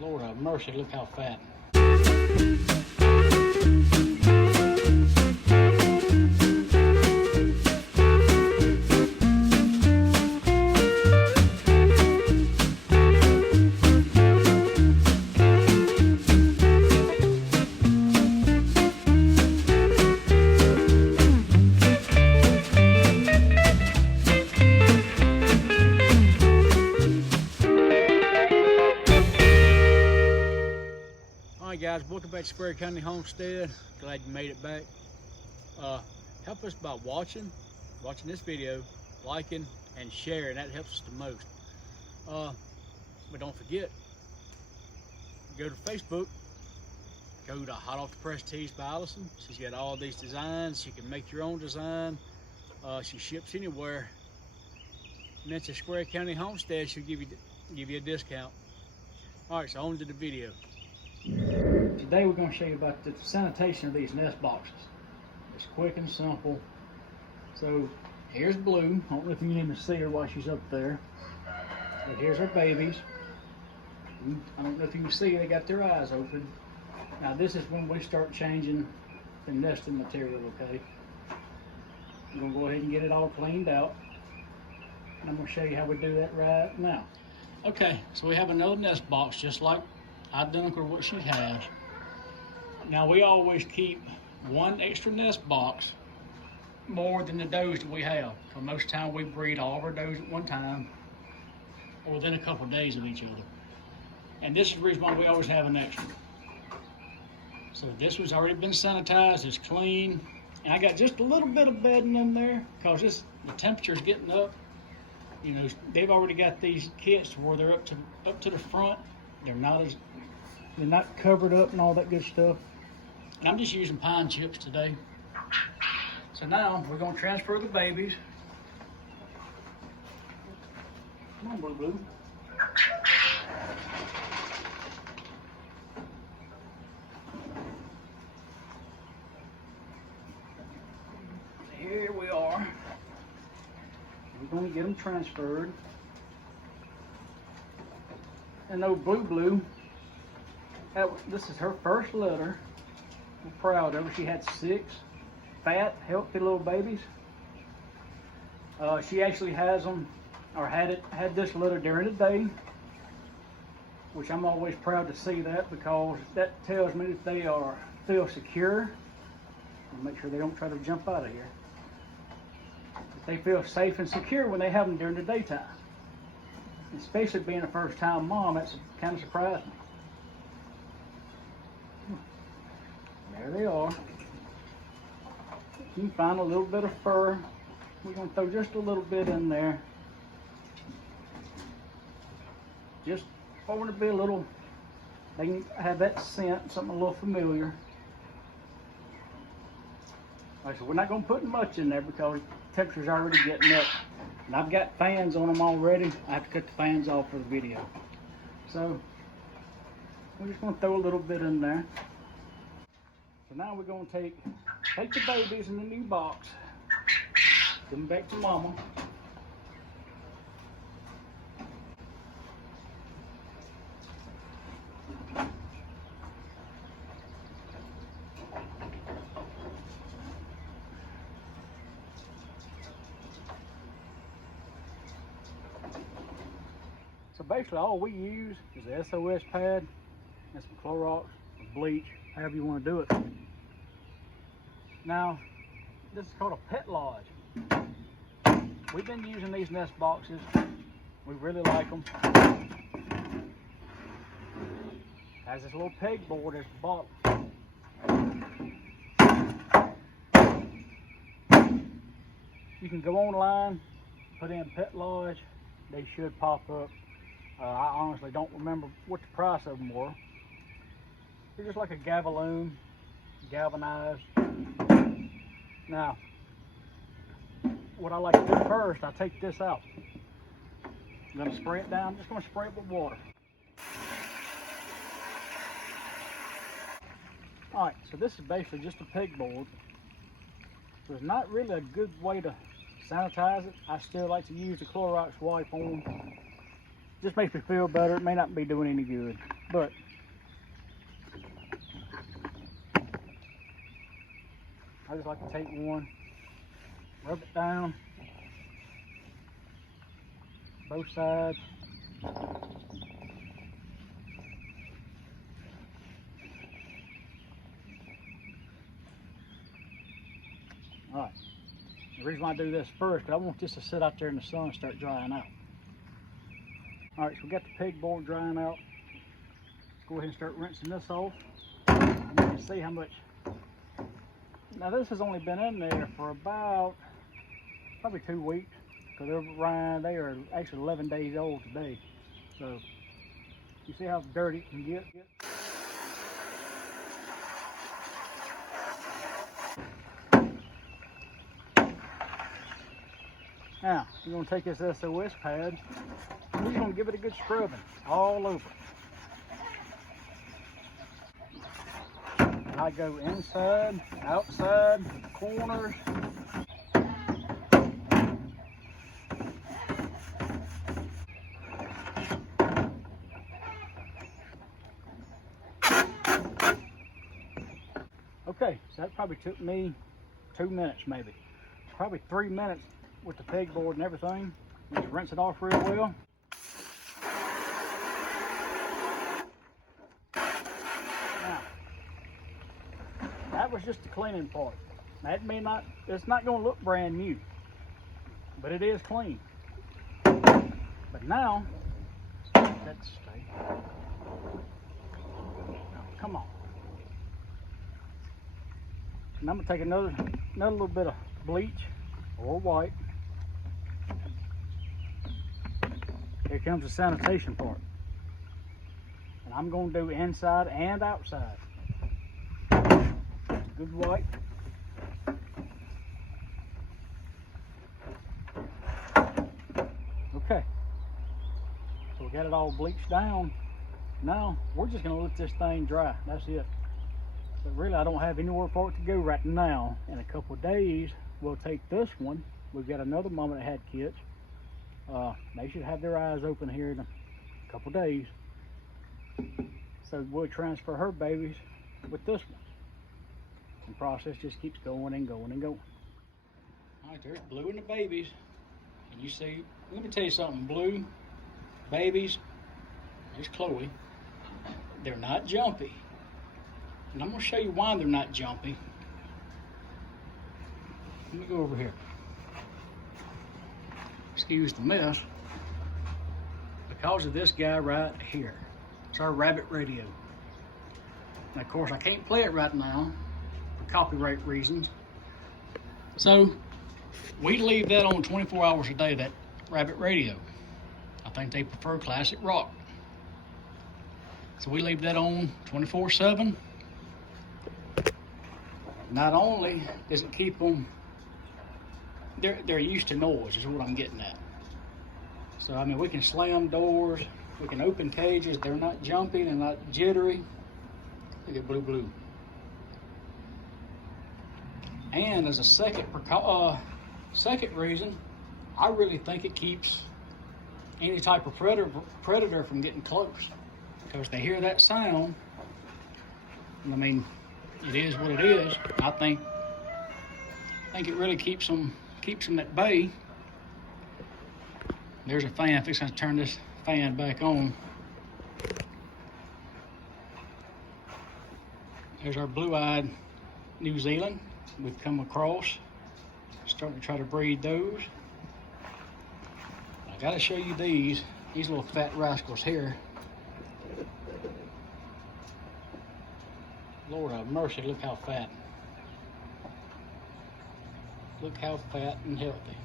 Lord have mercy, look how fat. Alright guys, welcome back to Square County Homestead. Glad you made it back. Help us by watching this video, liking and sharing. That helps us the most. But don't forget, go to Facebook, go to Hot Off the Press Tees by Allison. She's got all these designs. You can make your own design. She ships anywhere. Mention Square County Homestead, she'll give you a discount. Alright, so on to the video. Today we're going to show you about the sanitation of these nest boxes. It's quick and simple. So here's Blue. I don't know if you can even see her while she's up there. But here's her babies. I don't know if you can see, they got their eyes open. Now this is when we start changing the nesting material, okay? I'm going to go ahead and get it all cleaned out. And I'm going to show you how we do that right now. Okay, so we have another nest box just like identical to what she has. Now we always keep one extra nest box more than the does that we have. So most of the time we breed all of our does at one time or within a couple of days of each other. And this is the reason why we always have an extra. So this one's already been sanitized, it's clean. And I got just a little bit of bedding in there because the temperature's getting up. You know, they've already got these kits where they're up to the front. They're not covered up and all that good stuff. And I'm just using pine chips today. So now we're going to transfer the babies. Come on, Blue Blue. Here we are. We're going to get them transferred. And no Blue, this is her first litter. I'm proud of her. She had 6 fat, healthy little babies. She actually has them, or had this litter during the day, which I'm always proud to see that because that tells me that they feel secure. And make sure they don't try to jump out of here. That they feel safe and secure when they have them during the daytime. Especially being a first-time mom, that's kind of surprised me. There they are. You can find a little bit of fur. We're going to throw just a little bit in there. Just for it to be a little, they can have that scent, something a little familiar. Like I said, we're not going to put much in there because the temperature's already getting up. And I've got fans on them already. I have to cut the fans off for the video. So we're just going to throw a little bit in there. So now we're going to take the babies in the new box, give them back to Mama. So basically all we use is the SOS pad and some Clorox, some bleach, however you want to do it. Now, this is called a pet lodge. We've been using these nest boxes. We really like them. Has this little pegboard at the bottom. You can go online, put in pet lodge. They should pop up. I honestly don't remember what the price of them were. They're just like a Gavaloon, galvanized. Now, what I like to do first, I take this out. I'm going to spray it down. I'm just going to spray it with water. Alright, so this is basically just a pegboard. So it's not really a good way to sanitize it. I still like to use the Clorox wipe on. Just makes me feel better. It may not be doing any good. but I just like to take one, rub it down, both sides. All right, the reason why I do this first, I want this to sit out there in the sun and start drying out. All right, so we got the pegboard drying out. Let's go ahead and start rinsing this off. And you can see how much. Now this has only been in there for about probably 2 weeks, because they are actually 11 days old today. So you see how dirty it can get. Now you're going to take this SOS pad and you're going to give it a good scrubbing all over. I go inside, outside, corners. Okay, so that probably took me 2 minutes maybe. Probably 3 minutes with the pegboard and everything. Just rinse it off real well. Now, that was just the cleaning part. That may not, it's not going to look brand new, but it is clean. But now, let's stay. Come on. And I'm going to take another little bit of bleach or white. Here comes the sanitation part. And I'm going to do inside and outside. Good white. Okay. So we got it all bleached down. Now we're just going to let this thing dry. That's it. But really, I don't have anywhere for it to go right now. In a couple of days, we'll take this one. We've got another mama that had kids. They should have their eyes open here in a couple of days. So we'll transfer her babies with this one. The process just keeps going and going and going. All right, there's Blue and the babies. And you see, let me tell you something, Blue, babies, there's Chloe. They're not jumpy. And I'm going to show you why they're not jumpy. Let me go over here. Excuse the mess. Because of this guy right here. It's our rabbit radio. And of course I can't play it right now for copyright reasons. So we leave that on 24 hours a day, that rabbit radio. I think they prefer classic rock. So we leave that on 24/7. Not only does it keep them, they're used to noise, is what I'm getting at. So, I mean, we can slam doors, we can open cages, they're not jumping and not jittery. Look at Blue. And as a second reason, I really think it keeps any type of predator from getting close. Because they hear that sound, and I mean, it is what it is. I think it really keeps them at bay. There's a fan. I'm fixing to turn this fan back on. There's our blue-eyed New Zealand we've come across. Starting to try to breed those. I gotta show you these little fat rascals here. Lord have mercy, look how fat. Look how fat and healthy.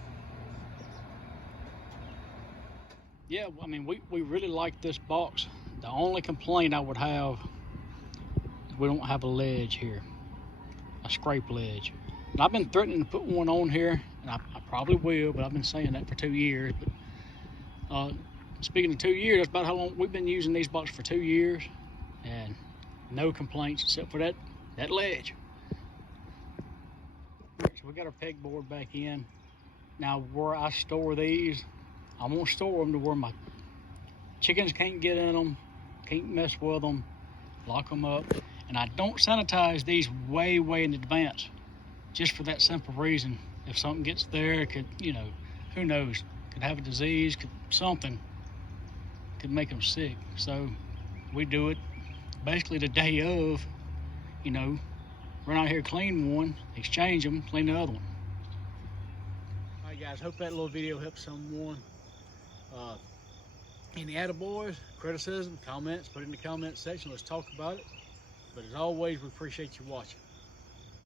Yeah, I mean, we really like this box. The only complaint I would have is we don't have a ledge here, a scrape ledge. And I've been threatening to put one on here, and I probably will, but I've been saying that for 2 years. But speaking of 2 years, that's about how long we've been using these boxes, for 2 years, and no complaints except for that ledge. So we got our pegboard back in. Now where I store these, I'm gonna store them to where my chickens can't get in them, can't mess with them, lock them up. And I don't sanitize these way in advance, just for that simple reason. If something gets there, it could, you know, who knows, could have a disease, something could make them sick. So we do it basically the day of, you know, run out here, clean one, exchange them, clean the other one. All right, guys, hope that little video helps someone. Any attaboys, criticism, comments, put it in the comment section. Let's talk about it. But as always, we appreciate you watching.